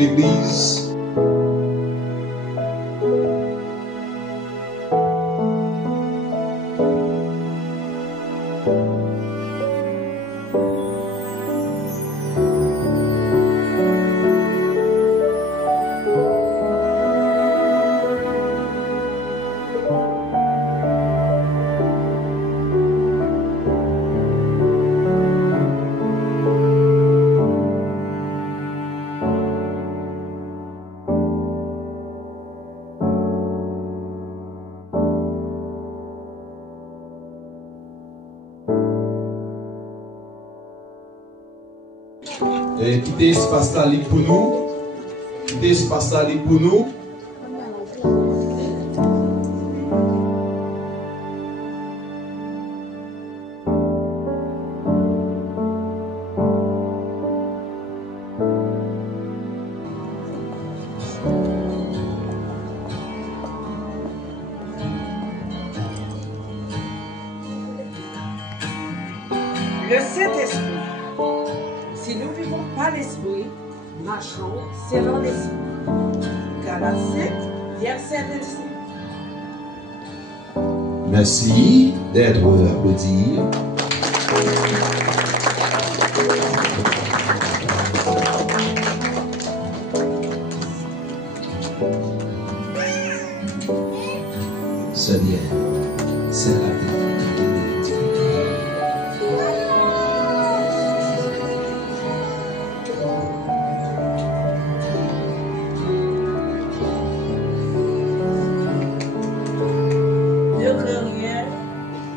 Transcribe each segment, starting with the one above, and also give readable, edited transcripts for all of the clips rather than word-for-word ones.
l'Église. Quittez ce espace-là pour nous. Quittez ce espace-là pour nous. Le Saint-Esprit. Si nous ne vivons pas l'Esprit, marchons selon l'Esprit. Galates 5, verset 25. Merci d'être applaudi. C'est bien. C'est la vie.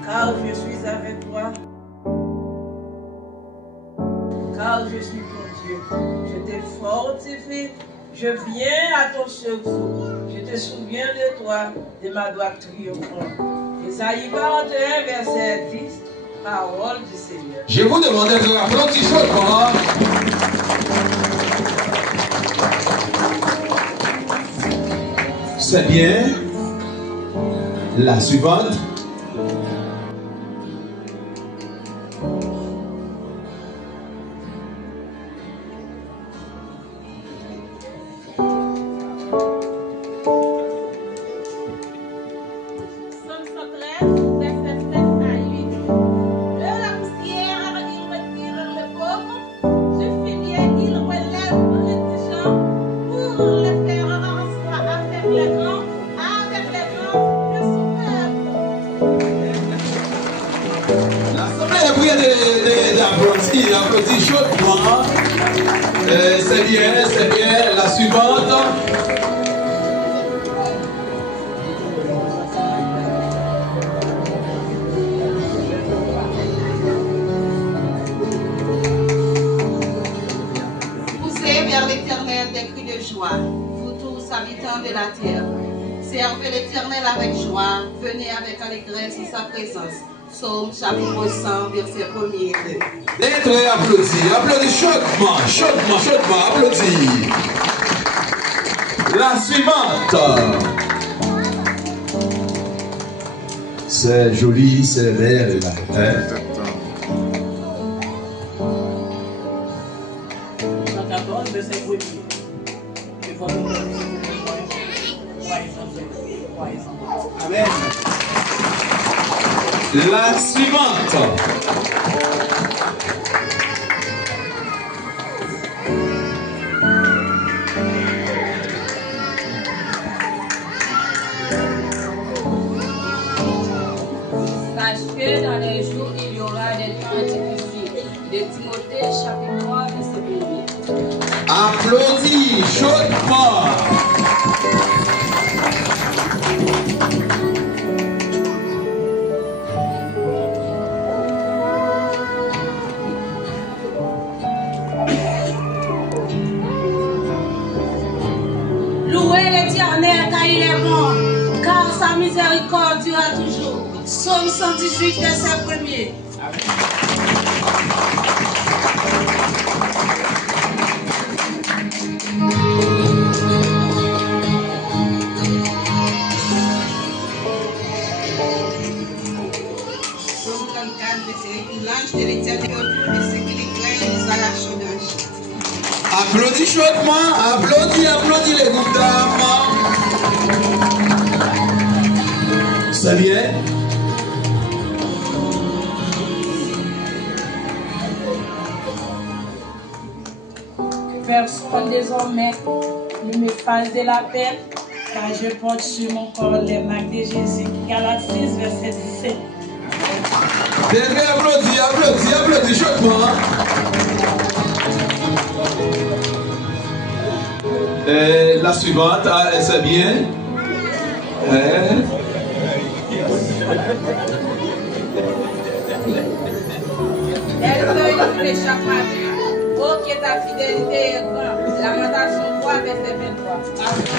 Car je suis avec toi, car je suis ton Dieu. Je te fortifie, je viens à ton secours. Je te souviens de toi, de ma droite triomphante. Isaïe 41, verset 10, parole du Seigneur. Je vous demande de applaudir chaudement. C'est bien. La suivante. Applaudis chaudement. C'est bien. La suivante. Poussez vers l'Éternel des cris de joie, vous tous habitants de la terre. Servez l'Éternel avec joie, venez avec allégresse en sa présence. Psaume chapitre 100, verset 1er et 2. D'être applaudi. Applaudis chaudement, applaudis. La suivante. C'est joli, c'est belle. Hein? Amen. La suivante. Sache que dans les jours, il y aura des temps difficiles. De Timothée, chapitre 3, verset 1er. Applaudis chaudement. Louez l'Éternel car il est bon, car sa miséricorde durera toujours. Psaume 118, verset 1er. Psaume 34, verset 1. L'ange de l'Éternel et ce qui les craignent à la chaudage. Applaudis chaudement. Applaudis les groupes d'âmes. C'est bien. Personne désormais ne me fasse de la peine, car je porte sur mon corps les marques de Jésus. Galates 6, verset 17. Bien, applaudis chaudement. La suivante, c'est bien. Elle veut écouter chaque matin. Oh, que ta fidélité est grande. Lamentation 3, verset 23.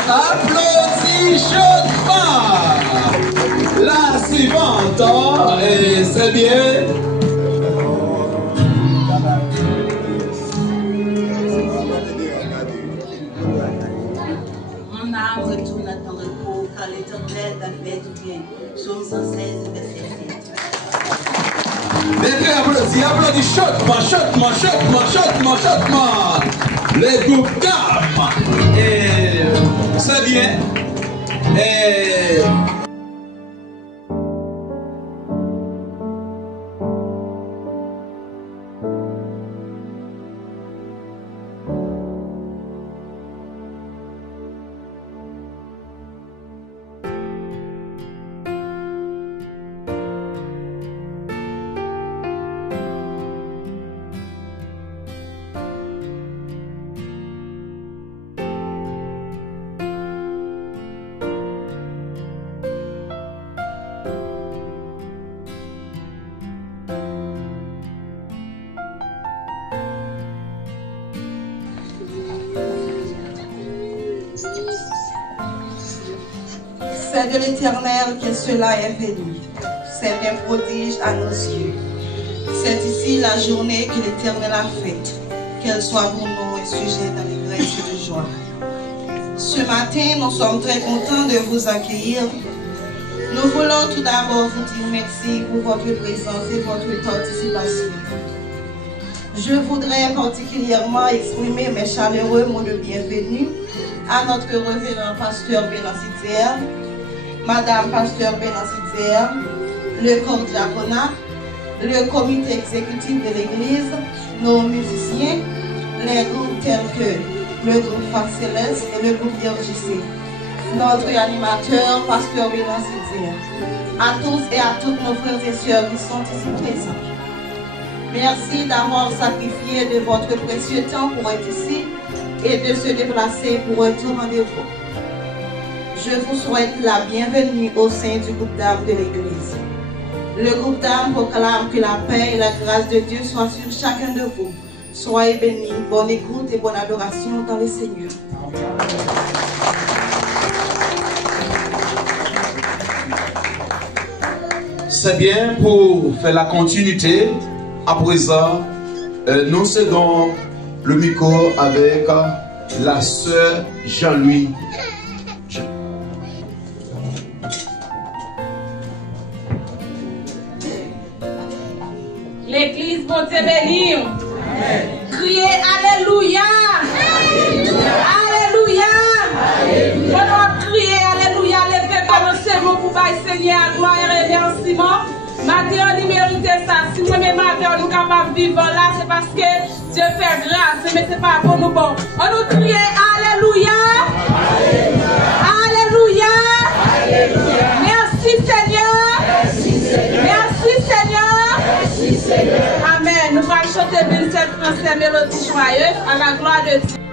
Applaudis chaudement. La suivante, c'est bien. Mon âme retourne à ton repos, car l'Éternel t'a fait du bien. Psaume 116, verset 7. Bien, applaudis chaudement. Les groupes d'âmes. C'est bien. C'est de l'Éternel que cela est venu. C'est un prodige à nos yeux. C'est ici la journée que l'Éternel a faite. Qu'elle soit pour nous un sujet d'allégresse et de joie. Ce matin, nous sommes très contents de vous accueillir. Nous voulons tout d'abord vous dire merci pour votre présence et votre participation. Je voudrais particulièrement exprimer mes chaleureux mots de bienvenue à notre révérend pasteur Bénancidière, Madame Pasteur Bénancidière, le corps diaconat, le comité exécutif de l'Église, nos musiciens, les groupes tels que le groupe Phare Céleste et le groupe DRJC, notre animateur Pasteur Bénancidière, à tous et à toutes nos frères et sœurs qui sont ici présents. Merci d'avoir sacrifié de votre précieux temps pour être ici et de se déplacer pour un tout rendez-vous. Je vous souhaite la bienvenue au sein du groupe d'âmes de l'Église. Le groupe d'âmes proclame que la paix et la grâce de Dieu soient sur chacun de vous. Soyez bénis, bonne écoute et bonne adoration dans le Seigneur. C'est bien pour faire la continuité. À présent, nous cédons le micro avec la sœur Jean-Louis. L'église va te bénir. Criez Alléluia. Alléluia. On va crier Alléluia. Levez par le serment pour bailler Seigneur à gloire et remerciement. Matin, on mérite ça. Si nous-mêmes nous capables de vivre là, c'est parce que Dieu fait grâce, mais ce n'est pas pour nous bon. On nous crie Alléluia. Alléluia. Merci Seigneur. Merci Seigneur. Amen. Nous allons chanter cette mélodie joyeuse à la gloire de Dieu.